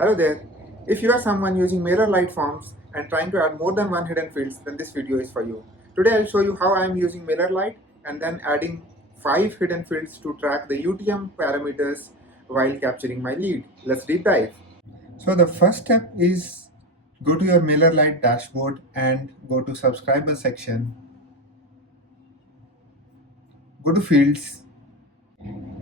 Hello there. If you are someone using MailerLite forms and trying to add more than one hidden fields, then this video is for you. Today I'll show you how I am using MailerLite and then adding 5 hidden fields to track the UTM parameters while capturing my lead. Let's deep dive. So the first step is go to your MailerLite dashboard and go to subscriber section. Go to fields.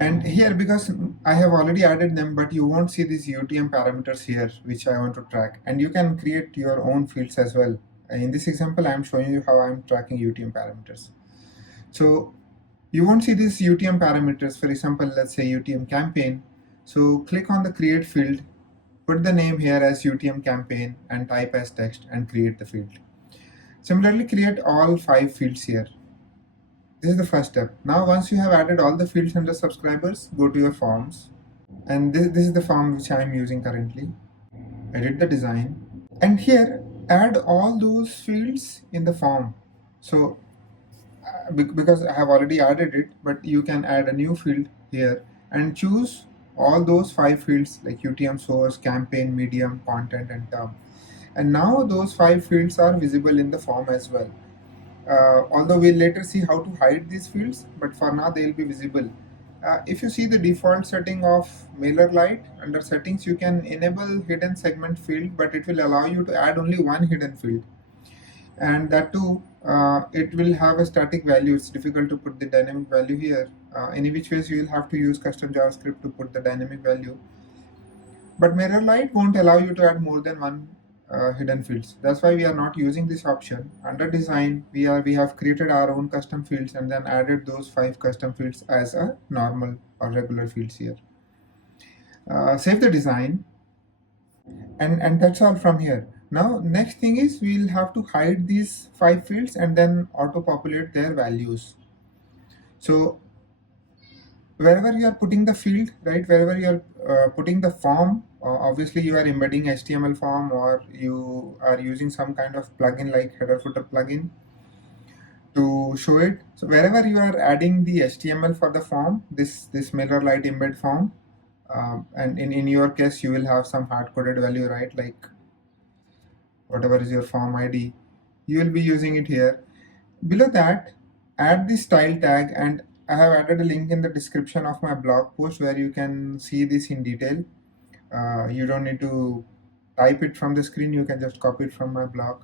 And here, because I have already added them, but you won't see these UTM parameters here, which I want to track. And you can create your own fields as well. In this example, I'm showing you how I'm tracking UTM parameters. So you won't see these UTM parameters. For example, let's say UTM campaign. So click on the create field, put the name here as UTM campaign and type as text and create the field. Similarly, create all 5 fields here. This is the first step. Now, once you have added all the fields under subscribers, go to your forms. And this is the form which I am using currently. Edit the design. And here, add all those fields in the form. So, because I have already added it, but you can add a new field here and choose all those 5 fields like UTM source, campaign, medium, content, and term. And now those 5 fields are visible in the form as well. Although we'll later see how to hide these fields, but for now they'll be visible. If you see the default setting of MailerLite, under settings you can enable hidden segment field, but it will allow you to add only one hidden field. And that too, it will have a static value. It's difficult to put the dynamic value here. In which ways you will have to use custom JavaScript to put the dynamic value. But MailerLite won't allow you to add more than one hidden fields. That's why we are not using this option. Under design, we have created our own custom fields and then added those 5 custom fields as a normal or regular fields here. Save the design, and that's all from here. Now, next thing is we'll have to hide these 5 fields and then auto-populate their values. So wherever you are putting the field, right, wherever you are putting the form, obviously you are embedding HTML form or you are using some kind of plugin like header footer plugin to show it. So wherever you are adding the HTML for the form, this MailerLite embed form, and in your case you will have some hard-coded value, right, like whatever is your form ID, you will be using it here. Below that, add the style tag, and I have added a link in the description of my blog post where you can see this in detail. You don't need to type it from the screen, you can just copy it from my blog.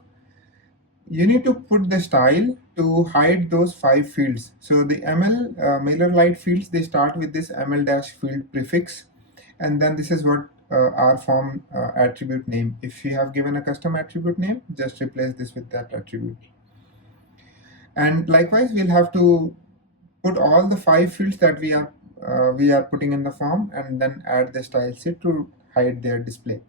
You need to put the style to hide those 5 fields. So the MailerLite fields, they start with this ML-field prefix, and then this is what our form attribute name. If you have given a custom attribute name, just replace this with that attribute. And likewise, we'll have to put all the 5 fields that we are putting in the form and then add the style sheet to hide their display.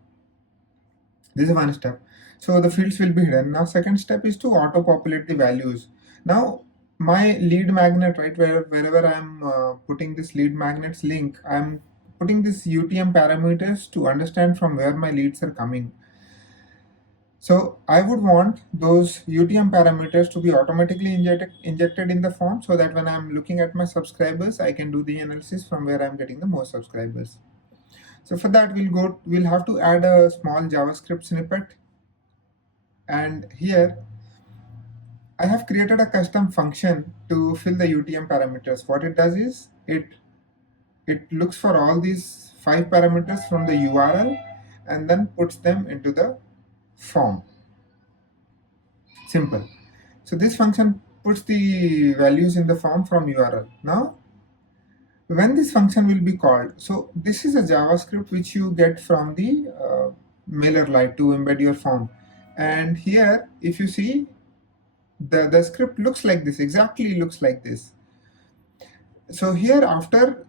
This is one step. So the fields will be hidden. Now second step is to auto-populate the values. Now my lead magnet, right, wherever I'm putting this lead magnets link, I'm putting this UTM parameters to understand from where my leads are coming. So I would want those UTM parameters to be automatically injected in the form so that when I'm looking at my subscribers, I can do the analysis from where I'm getting the most subscribers. So for that, we'll have to add a small JavaScript snippet. And here, I have created a custom function to fill the UTM parameters. What it does is, it looks for all these 5 parameters from the URL and then puts them into the form. Simple. So this function puts the values in the form from URL. Now, when this function will be called, so this is a JavaScript which you get from the MailerLite to embed your form. And here, if you see, the script looks like this, exactly looks like this. So here, after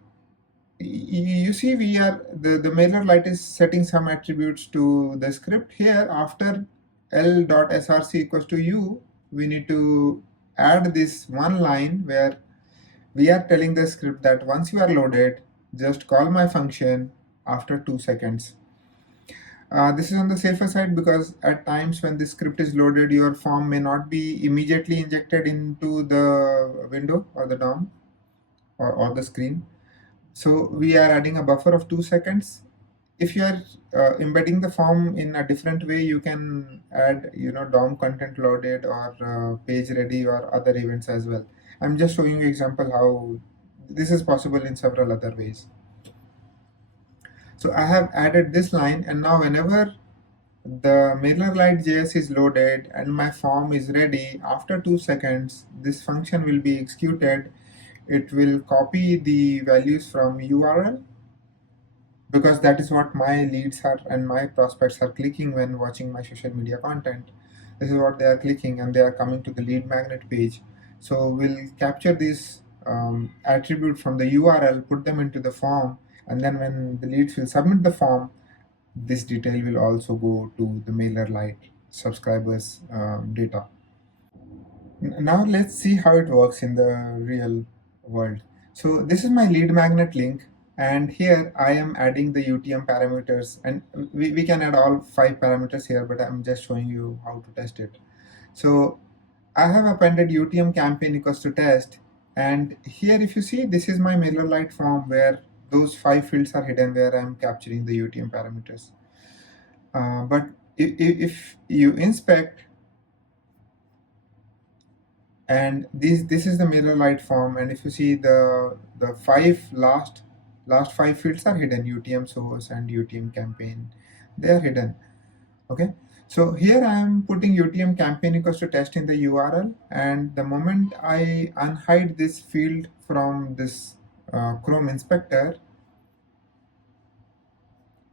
you see, the MailerLite is setting some attributes to the script. Here, after l.src equals to u, we need to add this one line where we are telling the script that once you are loaded, just call my function after 2 seconds. This is on the safer side because at times when this script is loaded, your form may not be immediately injected into the window or the DOM or the screen. So we are adding a buffer of 2 seconds if you are embedding the form in a different way, you can add, DOM content loaded or page ready or other events as well. I'm just showing you example how this is possible in several other ways. So I have added this line, and now whenever the MailerLite JS is loaded and my form is ready, after 2 seconds, this function will be executed. It will copy the values from URL, because that is what my leads are and my prospects are clicking when watching my social media content. This is what they are clicking, and they are coming to the lead magnet page. So we'll capture this attribute from the URL, put them into the form, and then when the leads will submit the form, this detail will also go to the MailerLite subscribers data. Now let's see how it works in the real world. So this is my lead magnet link, and here I am adding the UTM parameters, and we can add all 5 parameters here, but I'm just showing you how to test it. So I have appended UTM campaign equals to test, and here if you see, this is my MailerLite form where those 5 fields are hidden where I'm capturing the UTM parameters. But if you inspect, and this is the MailerLite form, and if you see, the last 5 fields are hidden: UTM source and UTM campaign, they are hidden. Okay, so here I am putting UTM campaign equals to test in the URL, and the moment I unhide this field from this Chrome inspector,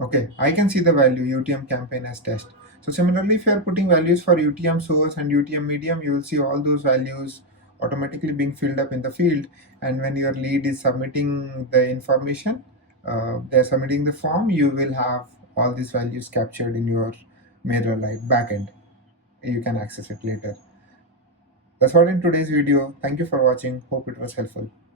okay, I can see the value UTM campaign as test. So similarly, if you are putting values for UTM source and UTM medium, you will see all those values automatically being filled up in the field. And when your lead is submitting the information, they're submitting the form, you will have all these values captured in your MailerLite backend. You can access it later. That's what in today's video. Thank you for watching. Hope it was helpful.